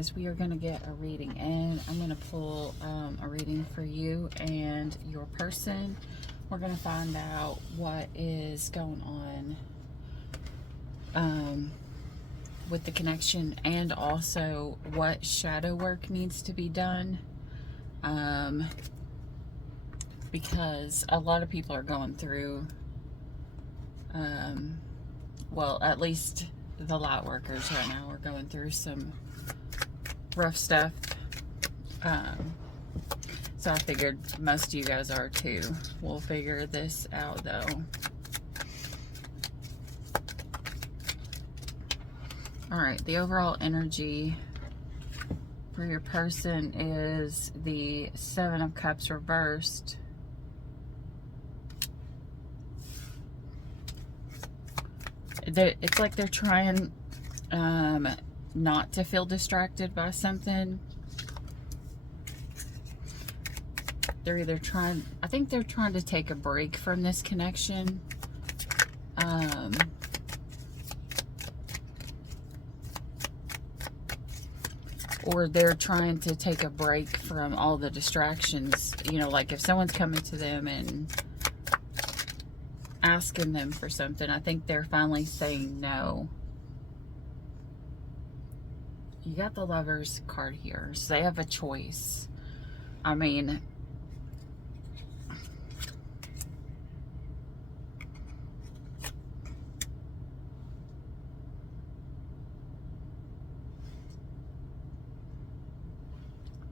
guys, we are going to get a reading, and I'm going to pull a reading for you and your person. We're going to find out what is going on with the connection, and also what shadow work needs to be done, because a lot of people are going through, well, at least the light workers right now are going through some rough stuff. So I figured most of you guys are too. We'll figure this out though. Alright, the overall energy for your person is the Seven of Cups reversed. It's like they're trying not to feel distracted by something. They're either trying, I think they're trying to take a break from this connection. Or they're trying to take a break from all the distractions. You know, like if someone's coming to them and asking them for something, I think they're finally saying no. You got the Lovers card here, so they have a choice. I mean,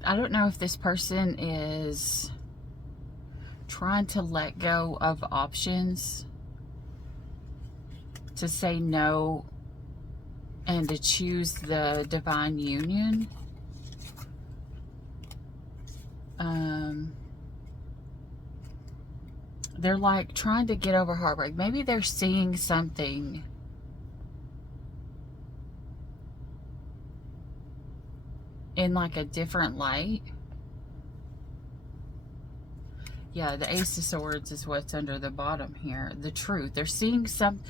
I don't know if this person is trying to let go of options, to say no and to choose the divine union. They're like trying to get over heartbreak. Maybe they're seeing something in like a different light. Yeah, the Ace of Swords is what's under the bottom here. The truth. They're seeing some.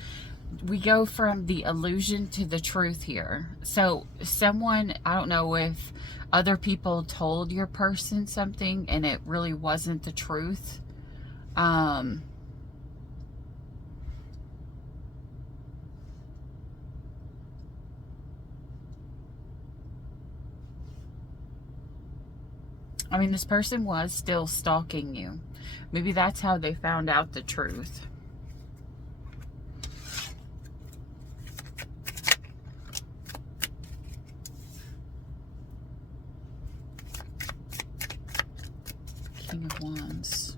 We go from the illusion to the truth here. So someone, I don't know if other people told your person something and it really wasn't the truth. I mean, this person was still stalking you. Maybe that's how they found out the truth. King of Wands.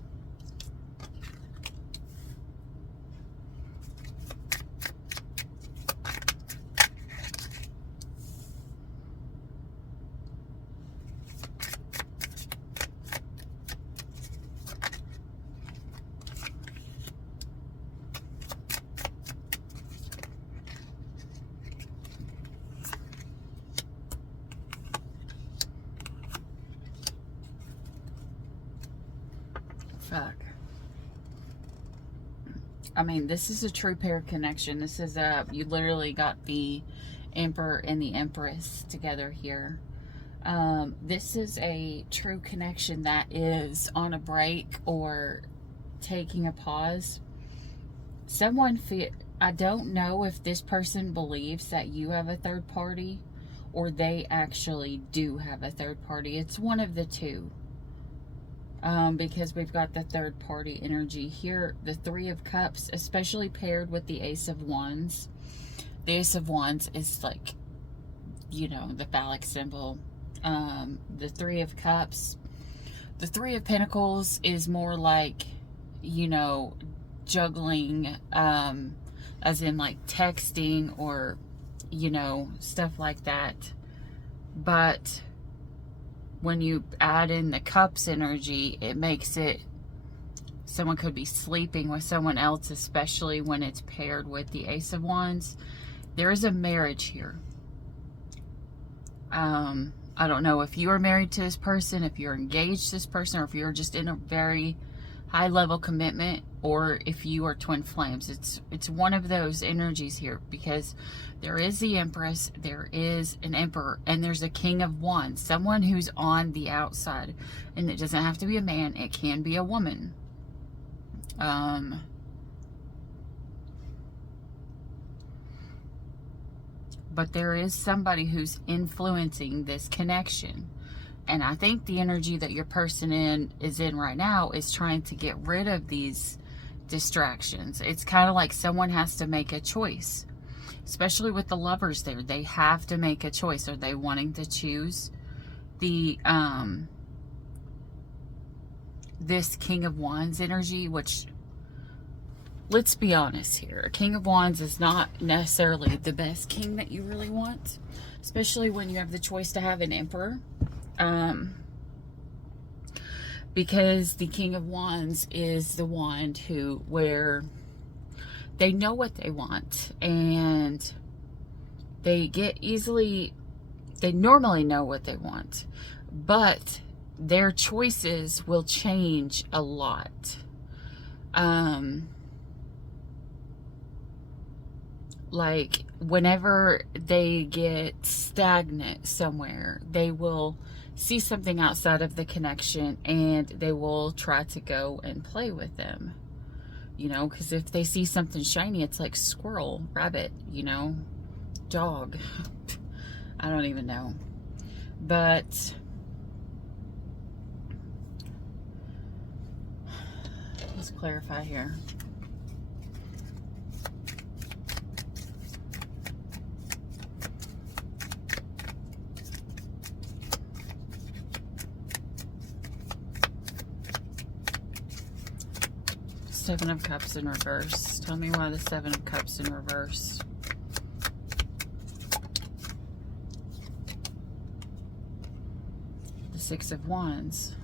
Fuck. I mean, this is a true pair connection. This is you literally got the Emperor and the Empress together here. This is a true connection that is on a break or taking a pause. I don't know if this person believes that you have a third party or they actually do have a third party. It's one of the two. Because we've got the third party energy here. The Three of Cups, especially paired with the Ace of Wands. The Ace of Wands is like, you know, the phallic symbol. The Three of Cups. The Three of Pentacles is more like, you know, juggling, as in like texting or, you know, stuff like that. But when you add in the Cups energy, it makes it, someone could be sleeping with someone else, especially when it's paired with the Ace of Wands. There is a marriage here. I don't know if you are married to this person, if you're engaged to this person, or if you're just in a very high level commitment or if you are twin flames. It's one of those energies here, because there is the Empress, there is an Emperor, and there's a King of Wands, someone who's on the outside. And it doesn't have to be a man, it can be a woman. But there is somebody who's influencing this connection. And I think the energy that your person is in right now is trying to get rid of these distractions. It's kind of like someone has to make a choice, especially with the Lovers there. They have to make a choice. Are they wanting to choose the this King of Wands energy, which, let's be honest here, King of Wands is not necessarily the best king that you really want, especially when you have the choice to have an Emperor. Because the King of Wands is the one where they know what they want, and they normally know what they want, but their choices will change a lot. Like whenever they get stagnant somewhere, they will see something outside of the connection and they will try to go and play with them, you know, because if they see something shiny, it's like squirrel, rabbit, you know, dog. I don't even know. But let's clarify here. Seven of Cups in reverse. Tell me why the Seven of Cups in reverse. The Six of Wands.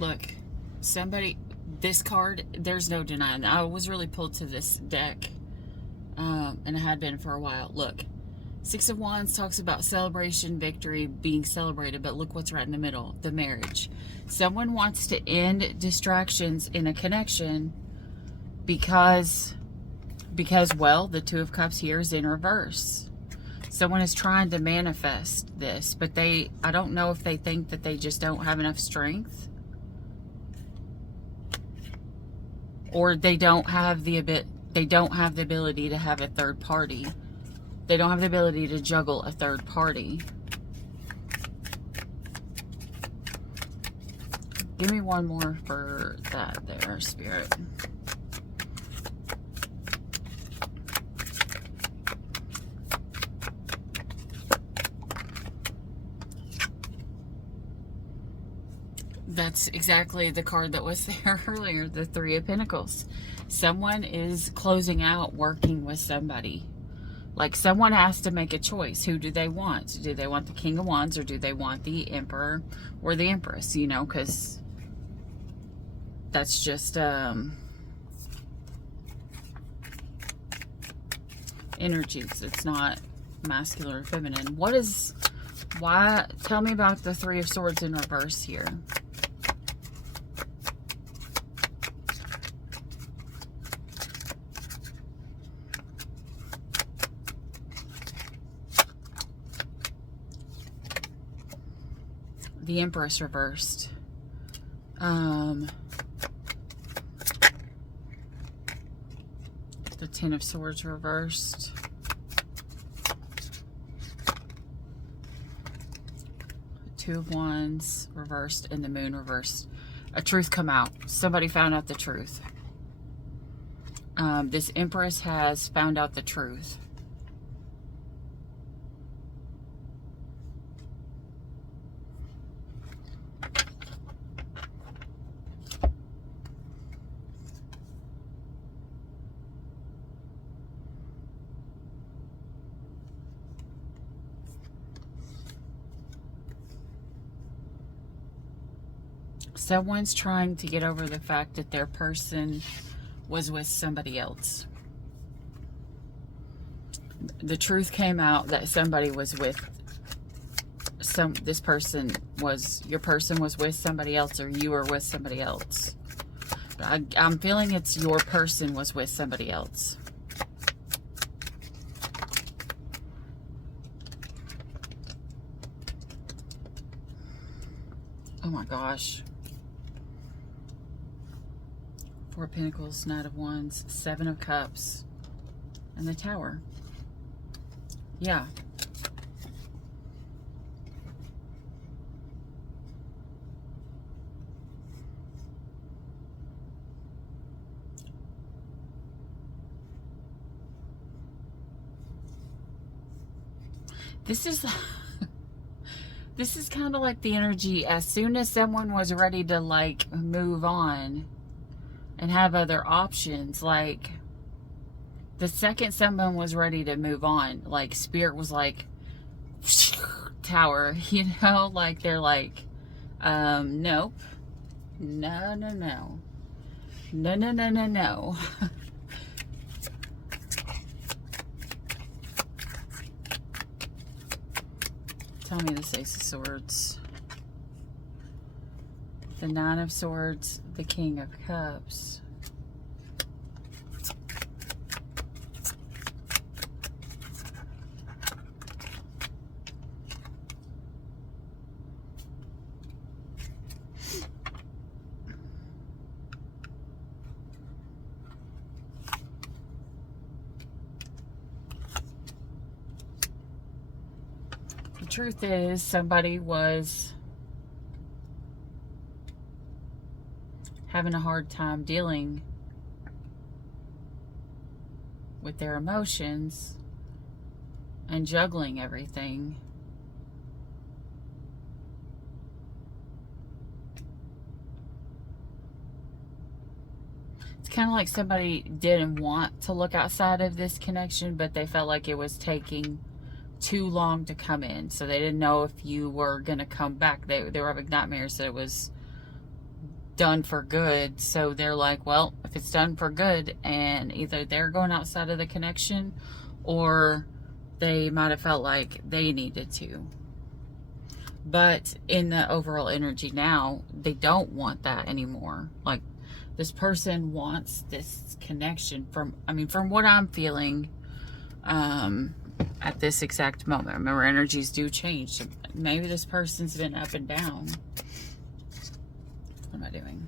Look, somebody, this card, there's no denying. I was really pulled to this deck, and I had been for a while. Look, Six of Wands talks about celebration, victory, being celebrated, but look what's right in the middle, the marriage. Someone wants to end distractions in a connection because, well, the Two of Cups here is in reverse. Someone is trying to manifest this, but I don't know if they think that they just don't have enough strength, or they don't have the ability to have a third party. They don't have the ability to juggle a third party. Give me one more for that there, Spirit. That's exactly the card that was there earlier, the Three of Pentacles. Someone is closing out working with somebody. Like someone has to make a choice. Who do they want? Do they want the King of Wands, or do they want the Emperor or the Empress? You know, because that's just energies. It's not masculine or feminine. Why? Tell me about the Three of Swords in reverse here. The Empress reversed. The Ten of Swords reversed. The Two of Wands reversed, and the Moon reversed. A truth come out. Somebody found out the truth. This Empress has found out the truth. Someone's trying to get over the fact that their person was with somebody else. The truth came out that somebody was with your person was with somebody else, or you were with somebody else. I'm feeling it's your person was with somebody else. Oh my gosh. Four of Pentacles, Knight of Wands, Seven of Cups, and the Tower. Yeah. This is this is kind of like the energy as soon as someone was ready to like move on and have other options, like the second someone was ready to move on, like Spirit was like Tower, you know, like they're like nope, no, no, no, no, no, no, no, no. Tell me this Ace of Swords, the Nine of Swords, the King of Cups. The truth is, somebody was having a hard time dealing with their emotions and juggling everything. It's kind of like somebody didn't want to look outside of this connection, but they felt like it was taking too long to come in, so they didn't know if you were going to come back. They were having nightmares that it was done for good, so they're like, well, if it's done for good, and either they're going outside of the connection or they might have felt like they needed to. But in the overall energy now, they don't want that anymore. Like, this person wants this connection from what I'm feeling at this exact moment. Remember, energies do change. Maybe this person's been up and down. What am I doing?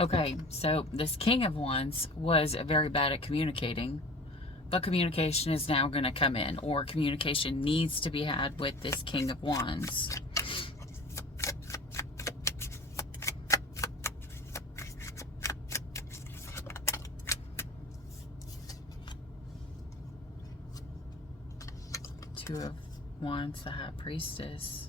Okay, so this King of Wands was very bad at communicating, but communication is now going to come in, or communication needs to be had with this King of Wands. Two of Wands, the High Priestess.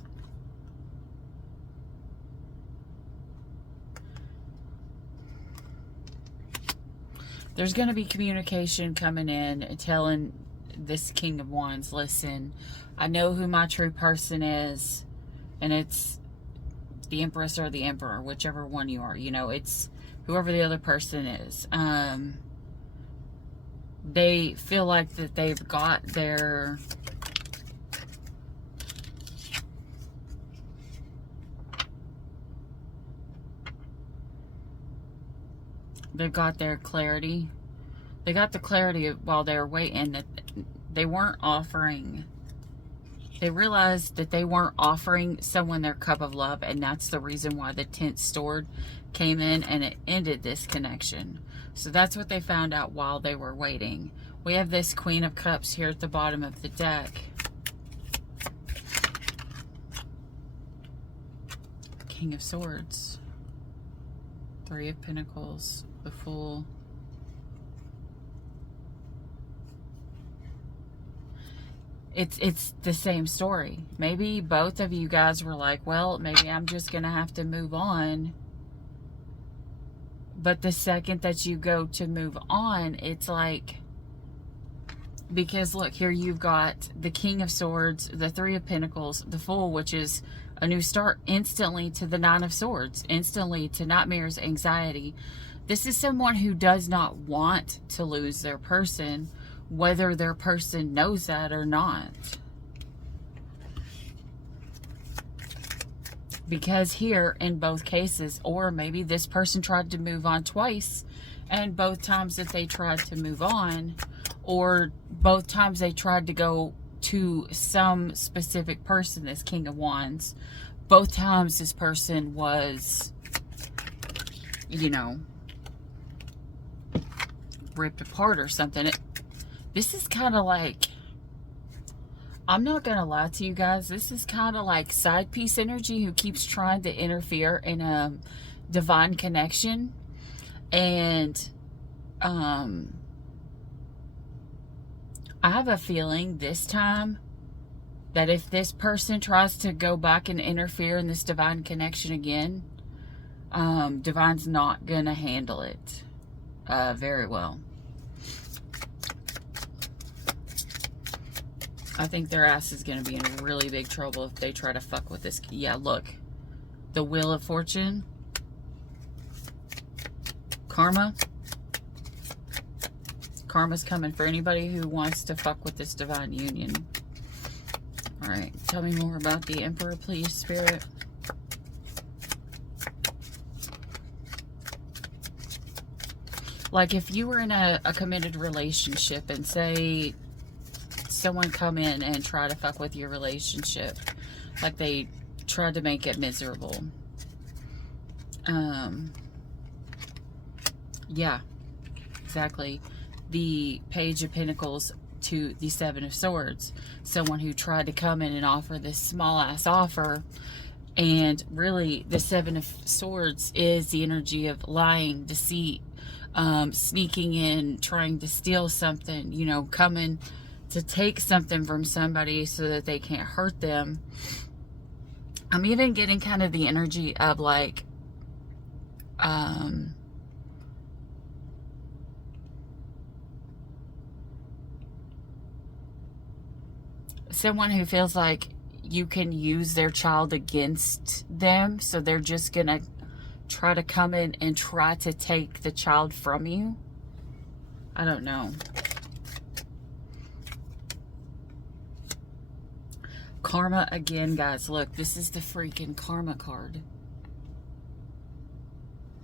There's going to be communication coming in, telling this King of Wands, listen, I know who my true person is, and it's the Empress or the Emperor, whichever one you are. You know, it's whoever the other person is. They feel like that they've got their... They've got their clarity. They got the clarity while they were waiting that they weren't offering. They realized that they weren't offering someone their cup of love, and that's the reason why the 10th sword came in and it ended this connection. So that's what they found out while they were waiting. We have this Queen of Cups here at the bottom of the deck. King of Swords. Three of Pentacles. The Fool. It's the same story. Maybe both of you guys were like, well, maybe I'm just gonna have to move on. But the second that you go to move on, it's like Because look, here you've got the King of Swords, the Three of Pentacles, the Fool, which is a new start, instantly to the Nine of Swords, instantly to nightmares, anxiety. This is someone who does not want to lose their person, whether their person knows that or not. Because here, in both cases, or maybe this person tried to move on twice, and both times that they tried to move on, or both times they tried to go to some specific person, this King of Wands, both times this person was, you know, ripped apart or something. This is kind of like, I'm not going to lie to you guys, this is kind of like side piece energy who keeps trying to interfere in a divine connection. And I have a feeling this time that if this person tries to go back and interfere in this divine connection again, Divine's not going to handle it very well. I think their ass is going to be in really big trouble if they try to fuck with this. Yeah, look. The Wheel of Fortune. Karma. Karma's coming for anybody who wants to fuck with this divine union. Alright, tell me more about the Emperor, please, Spirit. Like, if you were in a committed relationship and say someone come in and try to fuck with your relationship, like they tried to make it miserable. Yeah, exactly. The Page of Pentacles to the Seven of Swords. Someone who tried to come in and offer this small ass offer. And really, the Seven of Swords is the energy of lying, deceit, sneaking in, trying to steal something, you know, coming to take something from somebody so that they can't hurt them. I'm even getting kind of the energy of like, someone who feels like you can use their child against them, so they're just gonna try to come in and try to take the child from you. I don't know. Karma again, guys. Look, this is the freaking Karma card.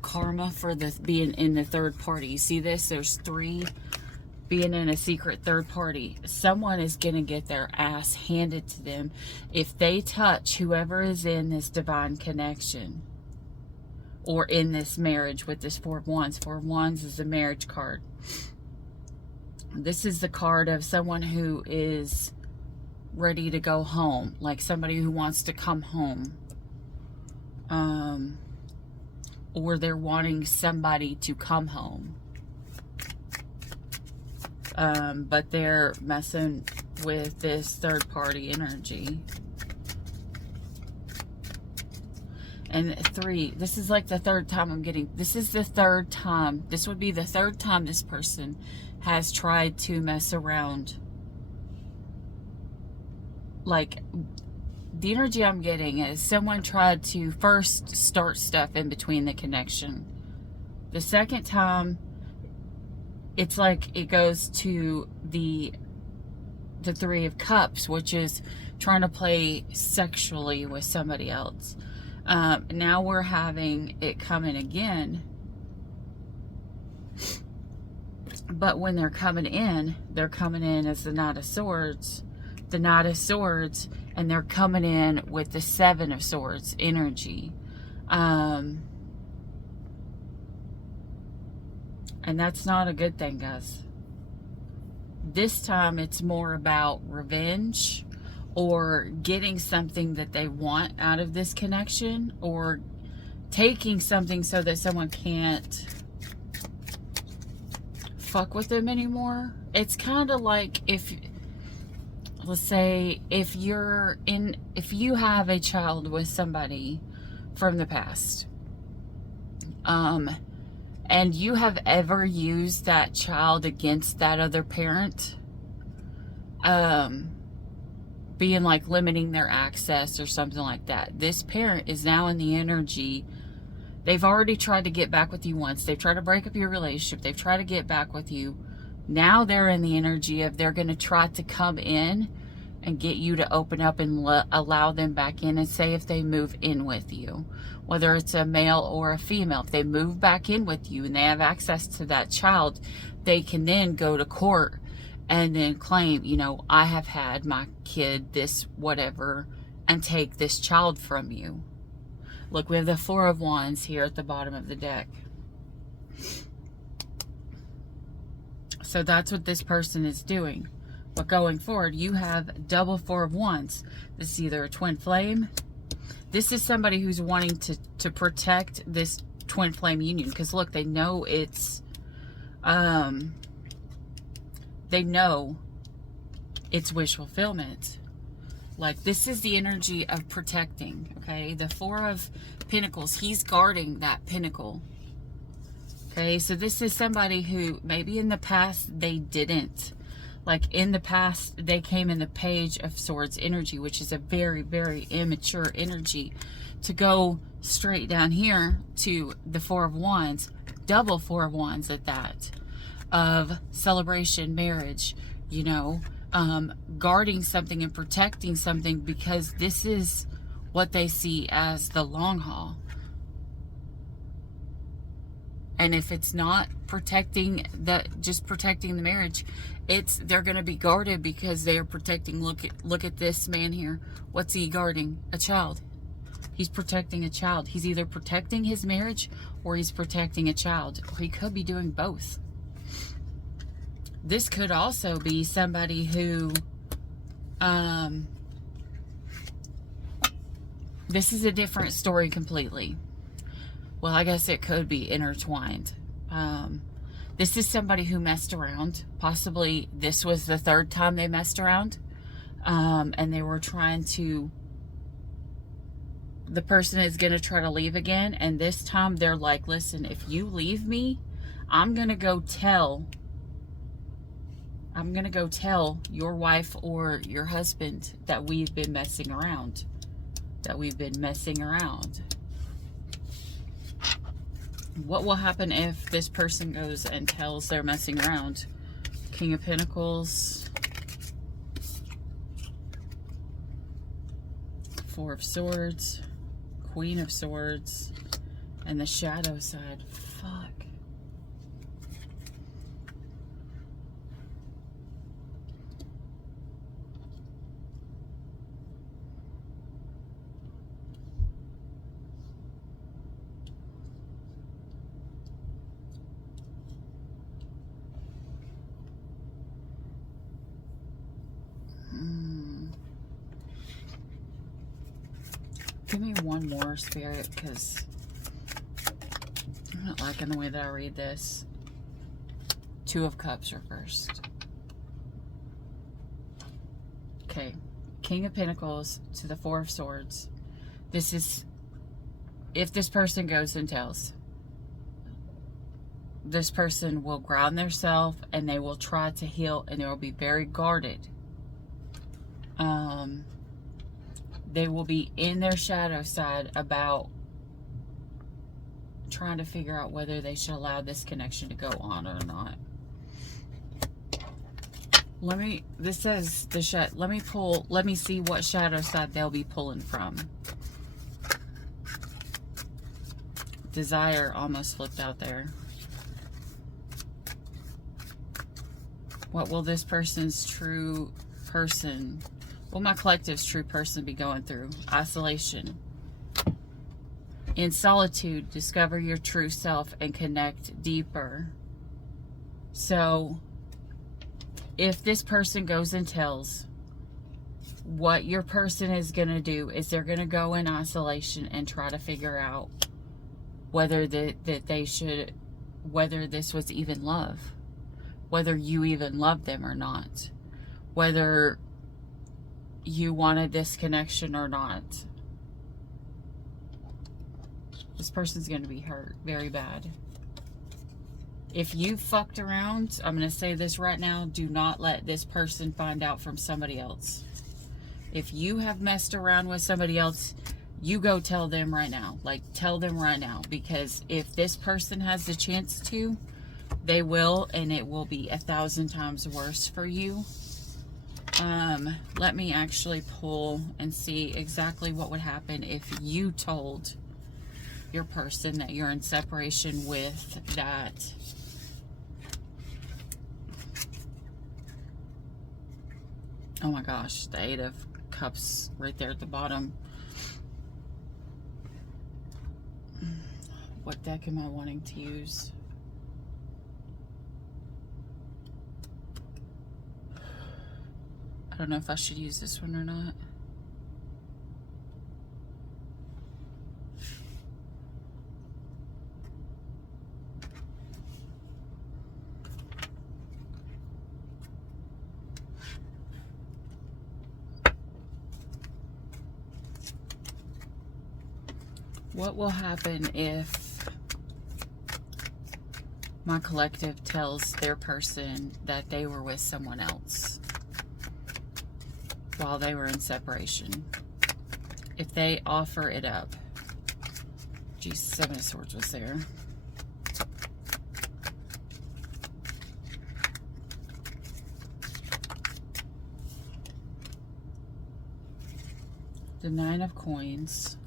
Karma for the being in the third party. You see this? There's three being in a secret third party. Someone is going to get their ass handed to them if they touch whoever is in this divine connection or in this marriage with this Four of Wands. Four of Wands is a marriage card. This is the card of someone who is ready to go home, like somebody who wants to come home, or they're wanting somebody to come home, but they're messing with this third party energy. And three, this is like the third time I'm getting, this is the third time, this would be the third time this person has tried to mess around. Like, the energy I'm getting is someone tried to first start stuff in between the connection. The second time, it's like it goes to the Three of Cups, which is trying to play sexually with somebody else. Now we're having it come in again. But when they're coming in as the Knight of Swords. The Knight of Swords, and they're coming in with the Seven of Swords energy. And that's not a good thing, guys. This time it's more about revenge or getting something that they want out of this connection, or taking something so that someone can't fuck with them anymore. It's kind of like if, let's say, if you have a child with somebody from the past, and you have ever used that child against that other parent, being like limiting their access or something like that. This parent is now in the energy. They've already tried to get back with you once. They've tried to break up your relationship. They've tried to get back with you. Now they're in the energy of they're going to try to come in and get you to open up and allow them back in, and say if they move in with you, whether it's a male or a female, if they move back in with you and they have access to that child, they can then go to court and then claim, you know, I have had my kid, this whatever, and take this child from you. Look, we have the Four of Wands here at the bottom of the deck. So that's what this person is doing. But going forward, you have double Four of Wands. This is either a twin flame. This is somebody who's wanting to protect this twin flame union. Because look, they know it's, they know it's wish fulfillment. Like, this is the energy of protecting, okay? The Four of Pentacles, he's guarding that pinnacle. Okay, so this is somebody who maybe in the past they didn't. Like, in the past, they came in the Page of Swords energy, which is a very, very immature energy. To go straight down here to the Four of Wands, double Four of Wands at that, of celebration, marriage, you know, guarding something and protecting something, because this is what they see as the long haul. And if it's not protecting just protecting the marriage, they're going to be guarded because they are protecting. Look at this man here. What's he guarding? A child. He's protecting a child. He's either protecting his marriage or he's protecting a child, or he could be doing both. This could also be somebody who, this is a different story completely. Well, I guess it could be intertwined. This is somebody who messed around. Possibly this was the third time they messed around. And they were trying to, the person is going to try to leave again. And this time they're like, listen, if you leave me, I'm going to go tell your wife or your husband that we've been messing around. What will happen if this person goes and tells they're messing around? King of Pentacles, Four of Swords, Queen of Swords, and the shadow side. Fuck. Give me one more, Spirit, because I'm not liking the way that I read this. Two of Cups reversed. Okay. King of Pentacles to the Four of Swords. This is, if this person goes and tells, this person will ground themselves and they will try to heal, and they will be very guarded. They will be in their shadow side about trying to figure out whether they should allow this connection to go on or not. This says let me see what shadow side they'll be pulling from. Desire almost flipped out there. What will this person's true person, will my collective's true person be going through? Isolation. In solitude, discover your true self and connect deeper. So, if this person goes and tells, what your person is going to do is they're going to go in isolation and try to figure out whether whether this was even love, whether you even loved them or not, whether you wanted this connection or not. This person's going to be hurt very bad If you fucked around, I'm going to say this right now, do not let this person find out from somebody else. If you have messed around with somebody else, you go tell them right now. Like, tell them right now. Because if this person has the chance to, they will, and it will be 1,000 times worse for you. Let me actually pull and see exactly what would happen if you told your person that you're in separation with that. Oh my gosh, the 8 of Cups right there at the bottom. What deck am I wanting to use? I don't know if I should use this one or not. What will happen if my collective tells their person that they were with someone else while they were in separation? If they offer it up. Geez, 7 of Swords was there. The 9 of Coins.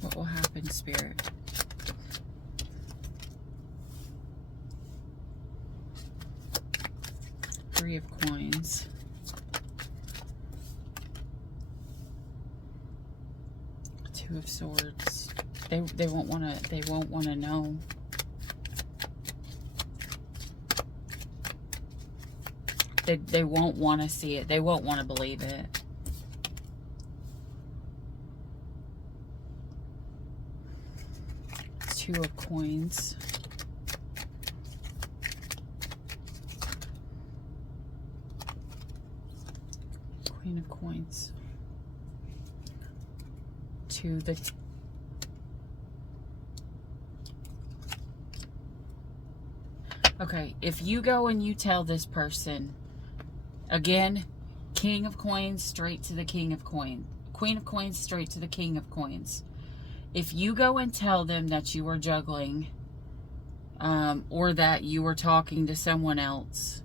What will happen, Spirit? Three of Coins. Two of Swords. They won't want to know. They won't want to see it. They won't want to believe it. Two of Coins. Queen of Coins. To the okay, if you go and you tell this person, again, King of Coins straight to the King of Coins. Queen of Coins straight to the King of Coins. If you go and tell them that you were juggling, or that you were talking to someone else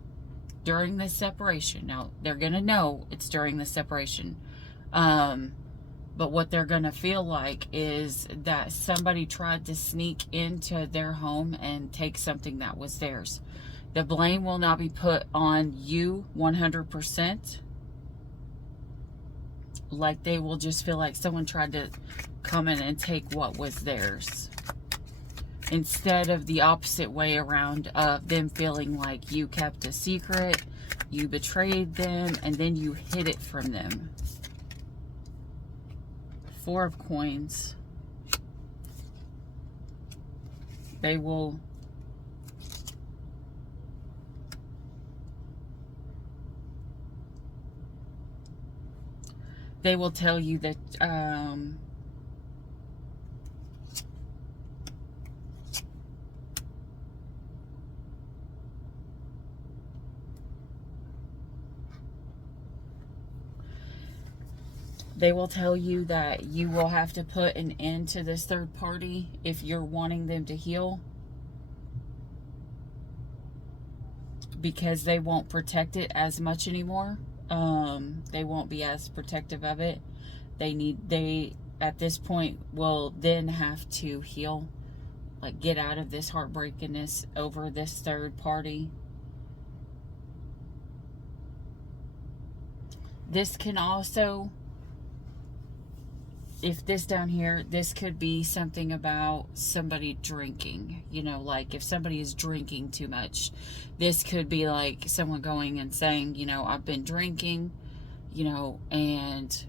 during the separation, now they're going to know it's during the separation, but what they're going to feel like is that somebody tried to sneak into their home and take something that was theirs. The blame will not be put on you 100%. Like, they will just feel like someone tried to come in and take what was theirs, instead of the opposite way around of them feeling like you kept a secret, you betrayed them, and then you hid it from them. Four of Coins. They will tell you that they will tell you that you will have to put an end to this third party if you're wanting them to heal, because they won't protect it as much anymore. They won't be as protective of it. They at this point will then have to heal, like get out of this heartbreakenness over this third party. This can also, if this down here, this could be something about somebody drinking, you know, like if somebody is drinking too much, this could be like someone going and saying, you know, I've been drinking, you know, and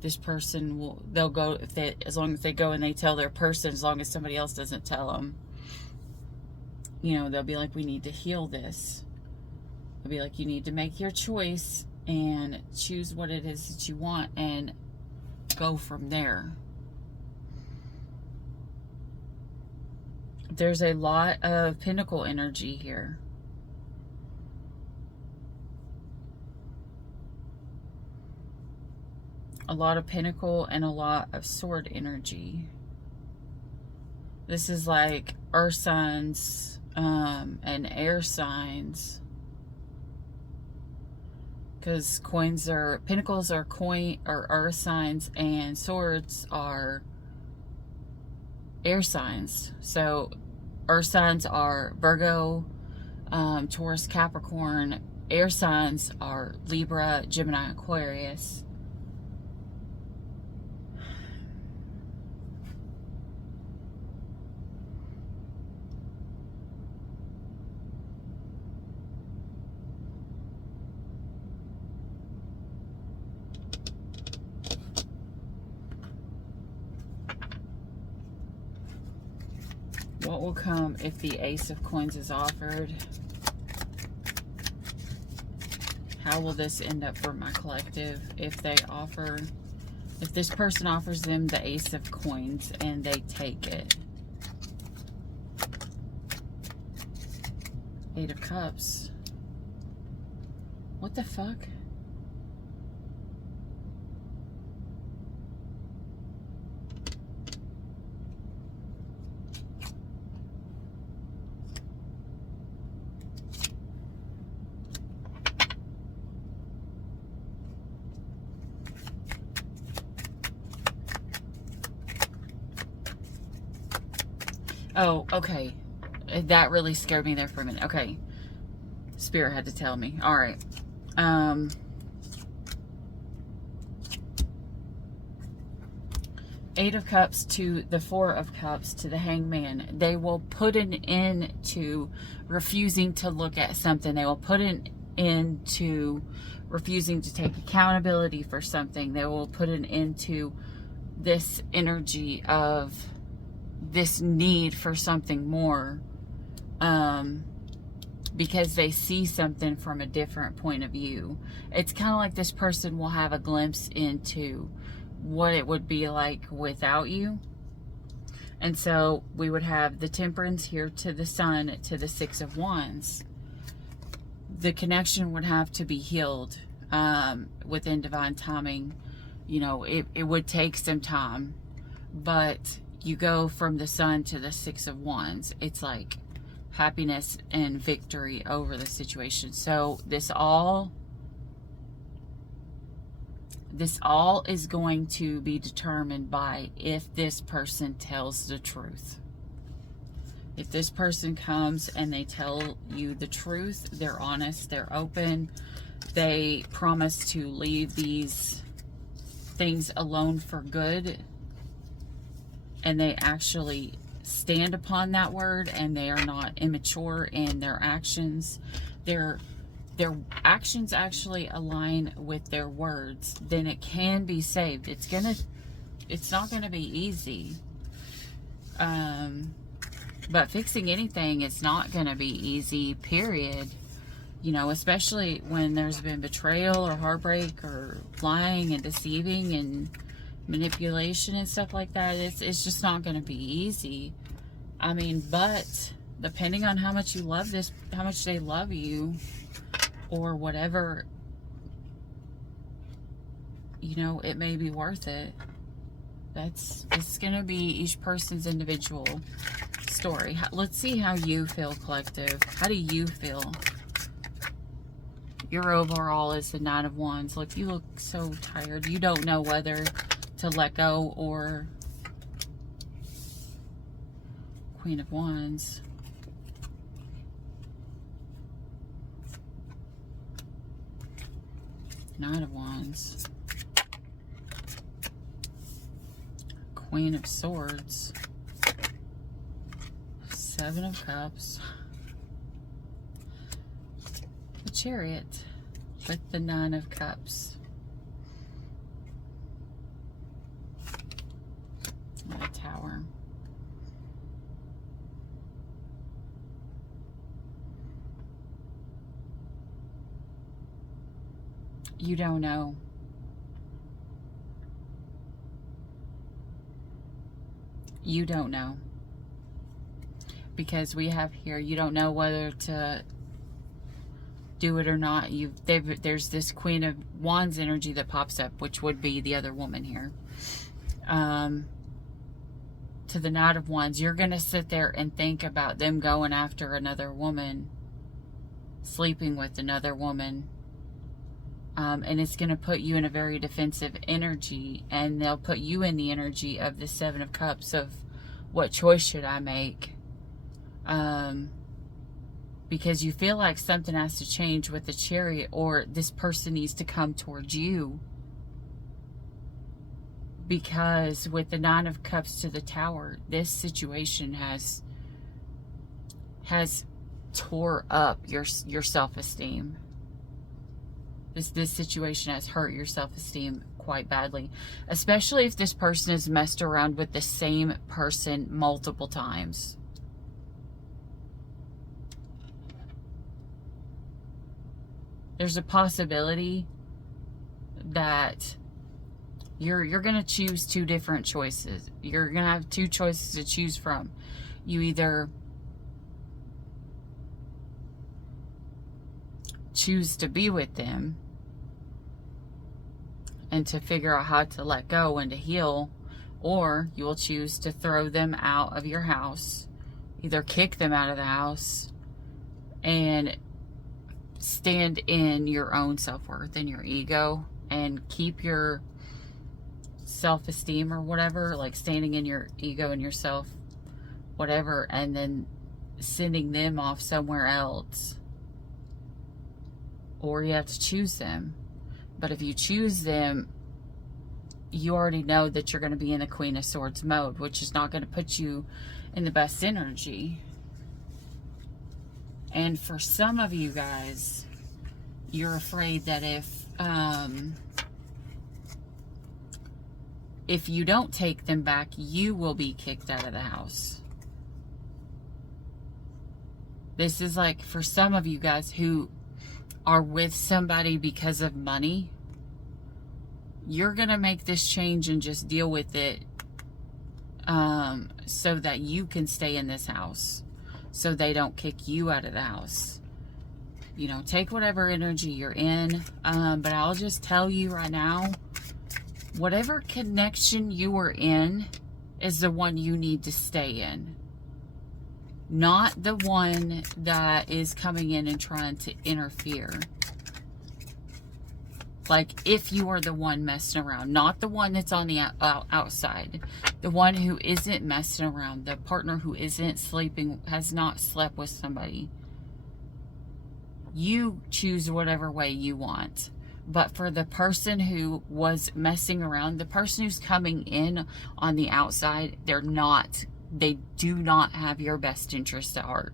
this person will, they'll go, if they, as long as they go and they tell their person, as long as somebody else doesn't tell them, you know, they'll be like, we need to heal this. They'll be like, you need to make your choice and choose what it is that you want. And go from there. There's a lot of Pentacle energy here. A lot of Pentacle and a lot of Sword energy. This is like earth signs and air signs. Because Pentacles are earth signs, and Swords are air signs. So earth signs are Virgo, Taurus, Capricorn. Air signs are Libra, Gemini, Aquarius. What will come if the Ace of Coins is offered? How will this end up for my collective if this person offers them the Ace of Coins and they take it? Eight of Cups. What the fuck? Oh, okay. That really scared me there for a minute. Okay. Spirit had to tell me. All right. Eight of Cups to the Four of Cups to the Hangman. They will put an end to refusing to look at something. They will put an end to refusing to take accountability for something. They will put an end to this energy of this need for something more, because they see something from a different point of view. It's kind of like this person will have a glimpse into what it would be like without you. And so we would have the Temperance here to the Sun to the Six of Wands. The connection would have to be healed within divine timing. You know, it would take some time, but you go from the Sun to the Six of Wands. It's like happiness and victory over the situation. So this all is going to be determined by if this person tells the truth. If this person comes and they tell you the truth, they're honest, they're open, they promise to leave these things alone for good, and they actually stand upon that word, and they are not immature in their actions, their actions actually align with their words, then it can be saved. It's not gonna be easy, but fixing anything is not gonna be easy, period. You know, especially when there's been betrayal or heartbreak or lying and deceiving and manipulation and stuff like that. It's just not going to be easy. I mean, but depending on how much you love this, how much they love you, or whatever, you know, it may be worth it. It's going to be each person's individual story. Let's see how you feel, collective. How do you feel? Your overall is the Nine of Wands. Look, you look so tired. You don't know whether to let go or Queen of Wands. Nine of Wands. Queen of Swords. Seven of Cups. The Chariot with the Nine of Cups. And a Tower. You don't know. You don't know. Because we have here, you don't know whether to do it or not. There's this Queen of Wands energy that pops up, which would be the other woman here. To the Knight of Wands, you're going to sit there and think about them going after another woman, sleeping with another woman. And it's going to put you in a very defensive energy, and they'll put you in the energy of the Seven of Cups of what choice should I make? Because you feel like something has to change with the Chariot, or this person needs to come towards you. Because with the Nine of Cups to the Tower, this situation has tore up your self-esteem. This situation has hurt your self-esteem quite badly, especially if this person has messed around with the same person multiple times. There's a possibility that you're going to choose two different choices. You're going to have two choices to choose from. You either choose to be with them and to figure out how to let go and to heal, or you will choose to throw them out of your house, either kick them out of the house and stand in your own self-worth and your ego and keep your self-esteem or whatever, like standing in your ego and yourself, whatever, and then sending them off somewhere else. Or you have to choose them. But if you choose them, you already know that you're going to be in the Queen of Swords mode, which is not going to put you in the best energy. And for some of you guys, you're afraid that if you don't take them back, you will be kicked out of the house. This is like for some of you guys who are with somebody because of money. You're going to make this change and just deal with it so that you can stay in this house, so they don't kick you out of the house. You know, take whatever energy you're in. But I'll just tell you right now, whatever connection you are in is the one you need to stay in. Not the one that is coming in and trying to interfere. Like, if you are the one messing around, not the one that's on the outside. The one who isn't messing around. The partner who isn't sleeping, has not slept with somebody. You choose whatever way you want. But for the person who was messing around, the person who's coming in on the outside, they do not have your best interest at heart.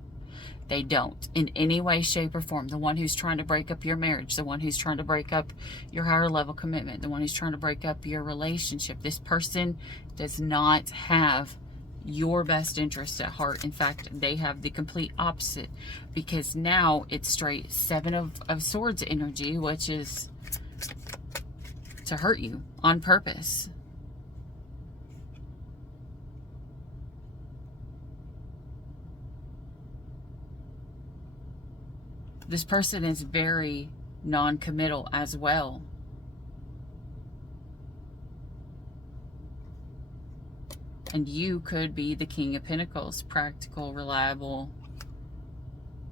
They don't, in any way, shape, or form. The one who's trying to break up your marriage, the one who's trying to break up your higher level commitment, the one who's trying to break up your relationship. This person does not have your best interest at heart. In fact, they have the complete opposite, because now it's straight Seven of Swords energy, which is to hurt you on purpose. This person is very non-committal as well. And you could be the King of Pentacles, practical, reliable,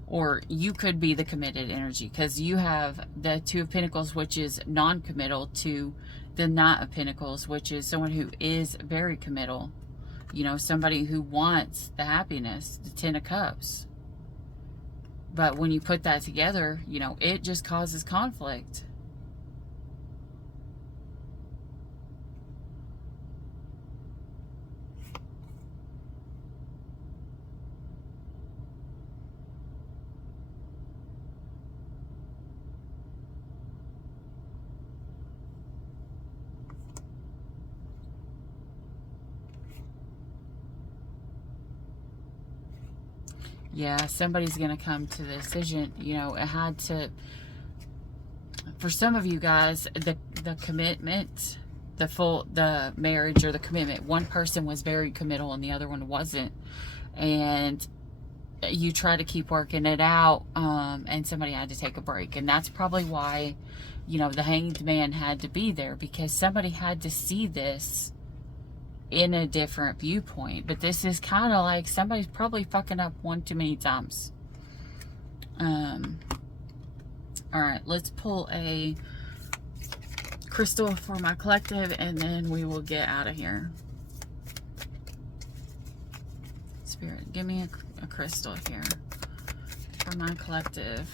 or you could be the committed energy, because you have the Two of Pentacles, which is non-committal, to the Knight of Pentacles, which is someone who is very committal. You know, somebody who wants the happiness, the Ten of Cups. But when you put that together, you know, it just causes conflict. Yeah, somebody's going to come to the decision. You know, it had to, for some of you guys, the commitment the marriage or the commitment. One person was very committal and the other one wasn't. And you try to keep working it out, and somebody had to take a break. And that's probably why, you know, the hanged man had to be there, because somebody had to see this in a different viewpoint. But this is kind of like somebody's probably fucking up one too many times. All right, let's pull a crystal for my collective, and then we will get out of here. Spirit, give me a crystal here for my collective.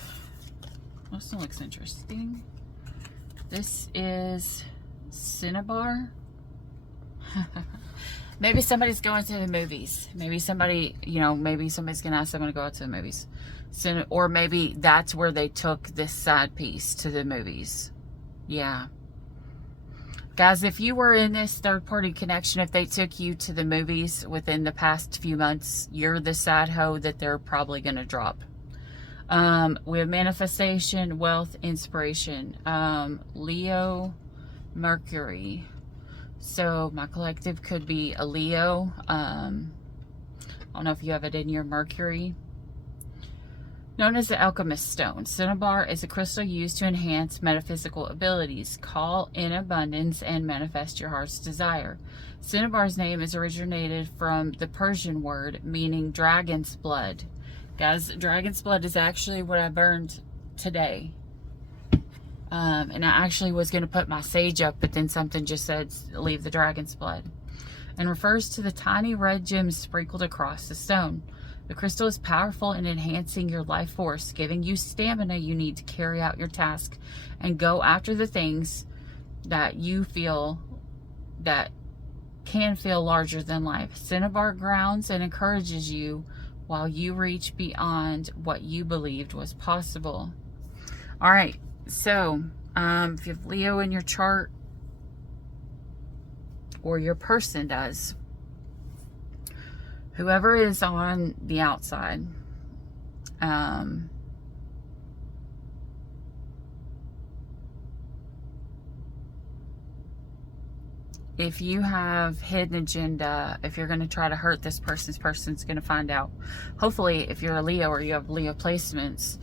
This one looks interesting. This is cinnabar. Maybe somebody's going to the movies. Maybe somebody, you know, maybe somebody's gonna ask someone to go out to the movies. Or maybe that's where they took this side piece to the movies. Yeah. Guys, if you were in this third-party connection, if they took you to the movies within the past few months, you're the side hoe that they're probably going to drop. We have manifestation, wealth, inspiration. Leo, Mercury. So my collective could be a Leo. I don't know if you have it in your Mercury. Known as the alchemist stone, cinnabar is a crystal used to enhance metaphysical abilities, call in abundance, and manifest your heart's desire. Cinnabar's name is originated from the Persian word meaning dragon's blood. Guys, dragon's blood is actually what I burned today. And I actually was going to put my sage up, but then something just said leave the dragon's blood. And refers to the tiny red gems sprinkled across the stone. The crystal is powerful in enhancing your life force, giving you stamina you need to carry out your task and go after the things that you feel that can feel larger than life. Cinnabar grounds and encourages you while you reach beyond what you believed was possible. All right, so if you have Leo in your chart, or your person does, whoever is on the outside, if you have hidden agenda, if you're going to try to hurt this person's going to find out. Hopefully, if you're a Leo or you have Leo placements,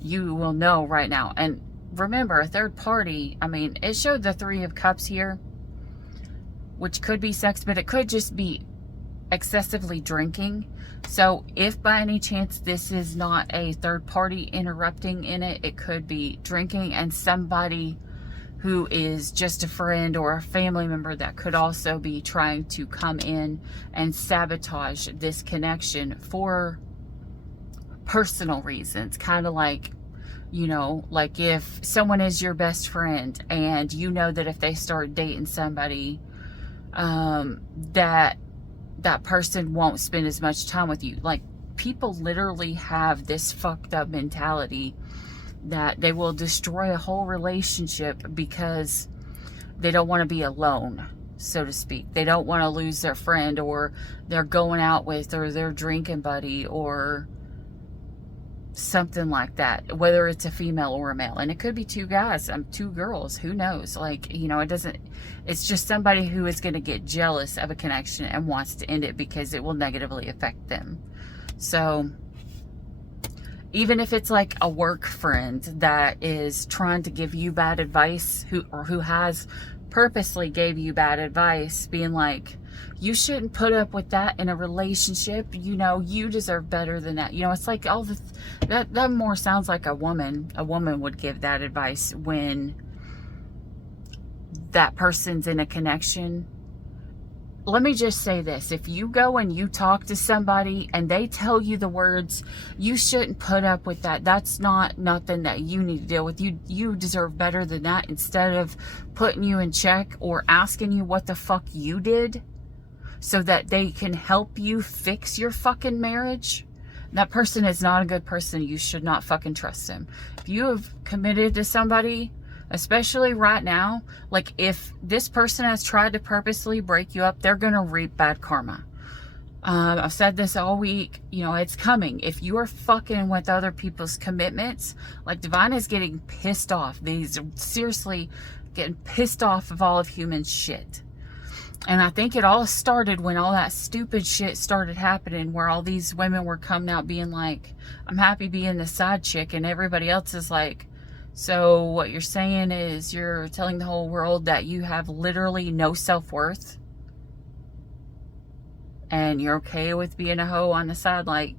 you will know right now. And remember, a third party, I mean, it showed the Three of Cups here, which could be sex, but it could just be excessively drinking. So if by any chance this is not a third party interrupting in it, it could be drinking and somebody who is just a friend or a family member that could also be trying to come in and sabotage this connection for personal reasons. Kind of like, you know, like if someone is your best friend and you know that if they start dating somebody, that person won't spend as much time with you. Like, people literally have this fucked up mentality that they will destroy a whole relationship because they don't want to be alone, so to speak. They don't want to lose their friend or they're going out with or their drinking buddy or something like that, whether it's a female or a male. And it could be two guys, two girls, who knows? Like, you know, it's just somebody who is going to get jealous of a connection and wants to end it because it will negatively affect them. So even if it's like a work friend that is trying to give you bad advice, who has purposely gave you bad advice, being like, you shouldn't put up with that in a relationship, you know, you deserve better than that. You know, it's like all this, that more sounds like a woman would give that advice when that person's in a connection. Let me just say this. If you go and you talk to somebody and they tell you the words, you shouldn't put up with that. That's not nothing that you need to deal with. You deserve better than that. Instead of putting you in check or asking you what the fuck you did so that they can help you fix your fucking marriage, that person is not a good person. You should not fucking trust them. If you have committed to somebody, especially right now, like if this person has tried to purposely break you up, they're going to reap bad karma. I've said this all week, you know, it's coming. If you are fucking with other people's commitments, like Divine is getting pissed off. Seriously, getting pissed off of all of human shit. And I think it all started when all that stupid shit started happening, where all these women were coming out being like, I'm happy being the side chick, and everybody else is like, so what you're saying is you're telling the whole world that you have literally no self-worth, and you're okay with being a hoe on the side? Like,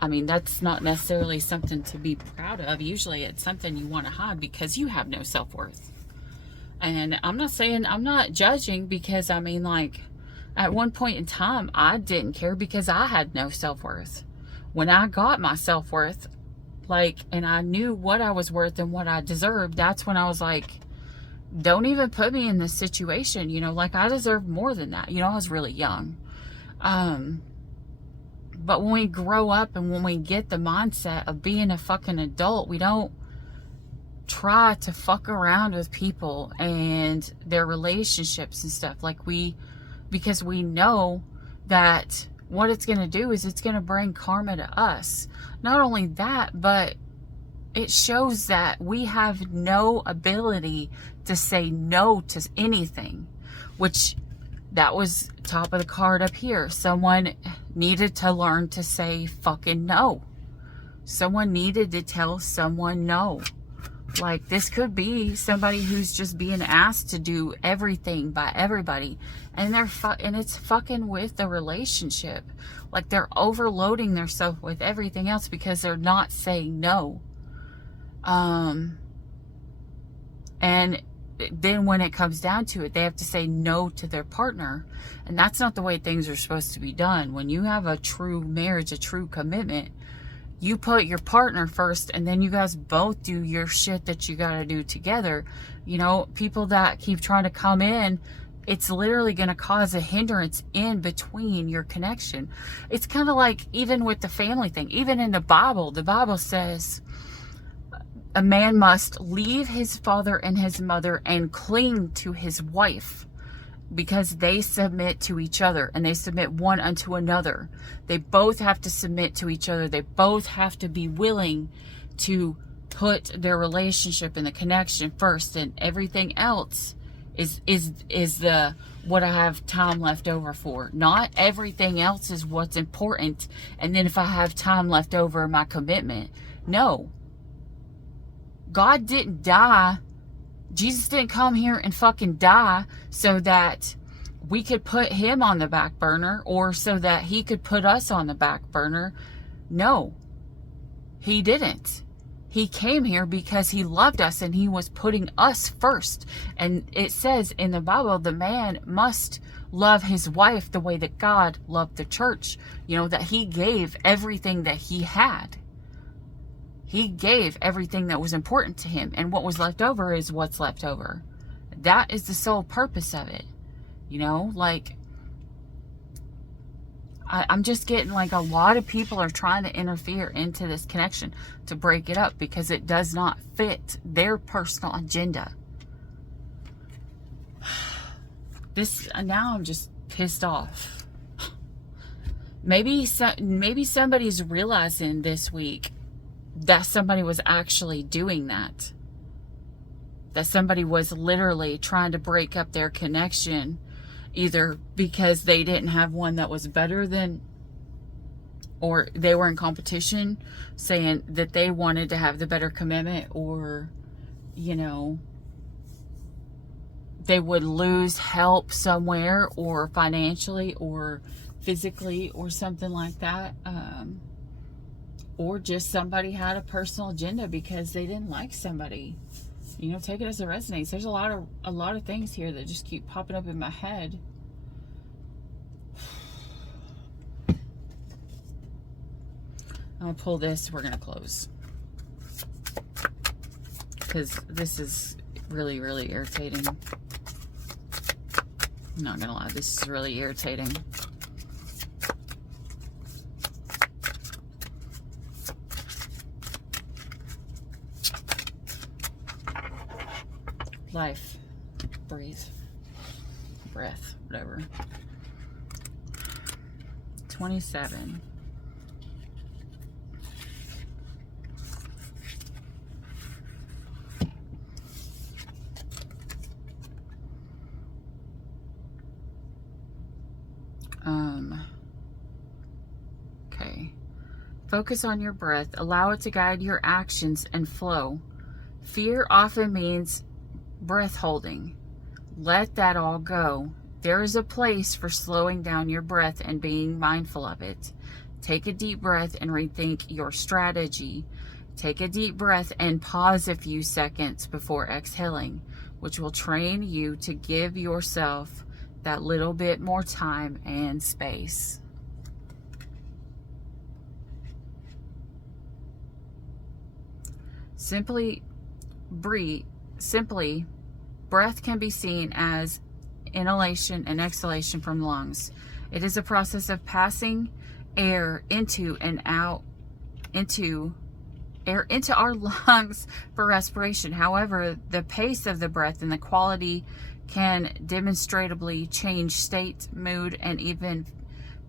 I mean, that's not necessarily something to be proud of. Usually it's something you want to hide because you have no self-worth. And I'm not saying, I'm not judging, because I mean, like, at one point in time, I didn't care because I had no self-worth. When I got my self-worth, like, and I knew what I was worth and what I deserved, that's when I was like, don't even put me in this situation, you know, like, I deserve more than that. You know, I was really young. But when we grow up and when we get the mindset of being a fucking adult, we don't try to fuck around with people and their relationships and stuff. Like, because we know that what it's going to do is it's going to bring karma to us. Not only that, but it shows that we have no ability to say no to anything, which that was top of the card up here. Someone needed to learn to say fucking no. Someone needed to tell someone no. Like, this could be somebody who's just being asked to do everything by everybody, and and it's fucking with the relationship. Like, they're overloading themselves with everything else because they're not saying no. And then when it comes down to it, they have to say no to their partner, and that's not the way things are supposed to be done. When you have a true marriage, a true commitment, you put your partner first, and then you guys both do your shit that you got to do together. You know, people that keep trying to come in, it's literally going to cause a hindrance in between your connection. It's kind of like even with the family thing. Even in the Bible says a man must leave his father and his mother and cling to his wife, because they submit to each other and they submit one unto another. They both have to submit to each other. They both have to be willing to put their relationship and the connection first, and everything else is the what I have time left over for. Not everything else is what's important, and then if I have time left over, my commitment. No. God didn't die. Jesus didn't come here and fucking die so that we could put him on the back burner, or so that he could put us on the back burner. No, he didn't. He came here because he loved us, and he was putting us first. And it says in the Bible, the man must love his wife the way that God loved the church. You know, that he gave everything that he had. He gave everything that was important to him, and what was left over is what's left over. That is the sole purpose of it. You know, like, I'm just getting like a lot of people are trying to interfere into this connection to break it up because it does not fit their personal agenda. Now I'm just pissed off. Maybe somebody's realizing this week that somebody was actually doing that. That somebody was literally trying to break up their connection, either because they didn't have one that was better than, or they were in competition, saying that they wanted to have the better commitment, or, you know, they would lose help somewhere, or financially, or physically, or something like that. Or just somebody had a personal agenda because they didn't like somebody. You know, take it as it resonates. There's a lot of things here that just keep popping up in my head. I'm gonna pull this. We're gonna close because this is really, really irritating. I'm not gonna lie, this is really irritating. Life, breathe, breath, whatever. 27. Okay. Focus on your breath. Allow it to guide your actions and flow. Fear often means breath holding. Let that all go. There is a place for slowing down your breath and being mindful of it. Take a deep breath and rethink your strategy. Take a deep breath and pause a few seconds before exhaling, which will train you to give yourself that little bit more time and space. Simply, breath can be seen as inhalation and exhalation from the lungs. It is a process of passing air into our lungs for respiration. However, the pace of the breath and the quality can demonstrably change state, mood, and even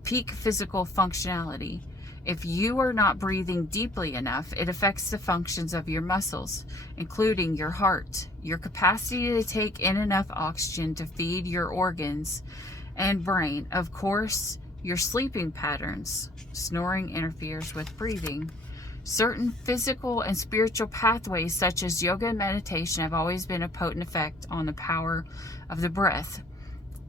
peak physical functionality. If you are not breathing deeply enough, it affects the functions of your muscles, including your heart, your capacity to take in enough oxygen to feed your organs and brain. Of course, your sleeping patterns. Snoring interferes with breathing. Certain physical and spiritual pathways, such as yoga and meditation, have always been a potent effect on the power of the breath.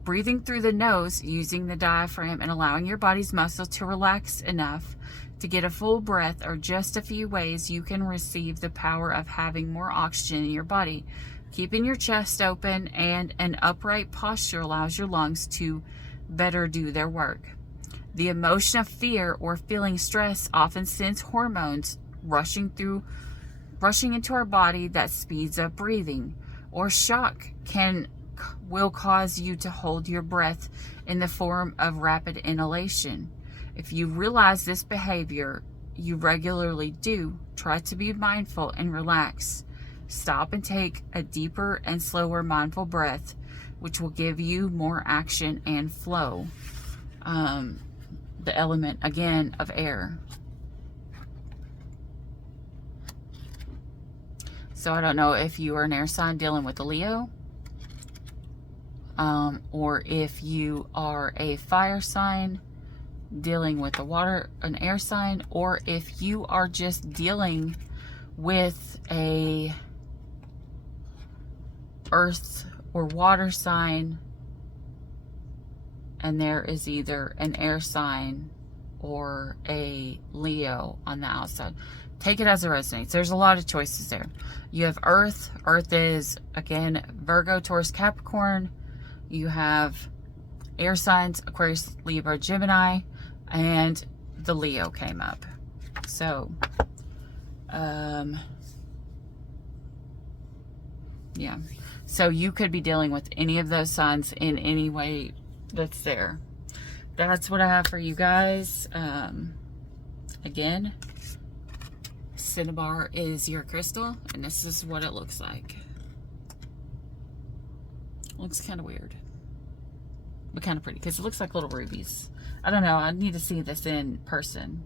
Breathing through the nose, using the diaphragm, and allowing your body's muscles to relax enough to get a full breath are just a few ways you can receive the power of having more oxygen in your body. Keeping your chest open and an upright posture allows your lungs to better do their work. The emotion of fear or feeling stress often sends hormones rushing into our body that speeds up breathing. Or shock will cause you to hold your breath in the form of rapid inhalation. If you realize this behavior you regularly do, try to be mindful and relax. Stop and take a deeper and slower mindful breath, which will give you more action and flow. The element, again, of air. So I don't know if you are an air sign dealing with a Leo, or if you are a fire sign dealing with an air sign, or if you are just dealing with a earth or water sign, and there is either an air sign or a Leo on the outside. Take it as it resonates. There's a lot of choices there. You have Earth. Earth is, again, Virgo, Taurus, Capricorn. You have air signs, Aquarius, Libra, Gemini, and the Leo came up. So, yeah. So you could be dealing with any of those signs in any way that's there. That's what I have for you guys. Again, cinnabar is your crystal, and this is what it looks like. Looks kind of weird, but kind of pretty because it looks like little rubies. I don't know. I need to see this in person.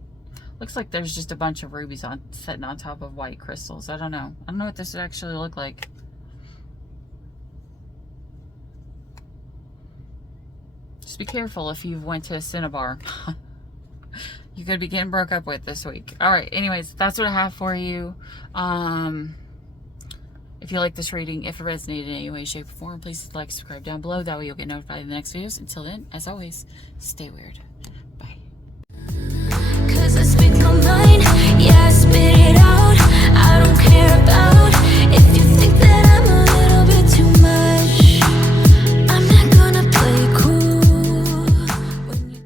Looks like there's just a bunch of rubies sitting on top of white crystals. I don't know. I don't know what this would actually look like. Just be careful if you went to a cinnabar. You could be getting broke up with this week. All right. Anyways, that's what I have for you. If you like this reading, if it resonated in any way, shape, or form, please like, subscribe down below. That way you'll get notified of the next videos. Until then, as always, stay weird. Bye. 'Cause I speak my mind.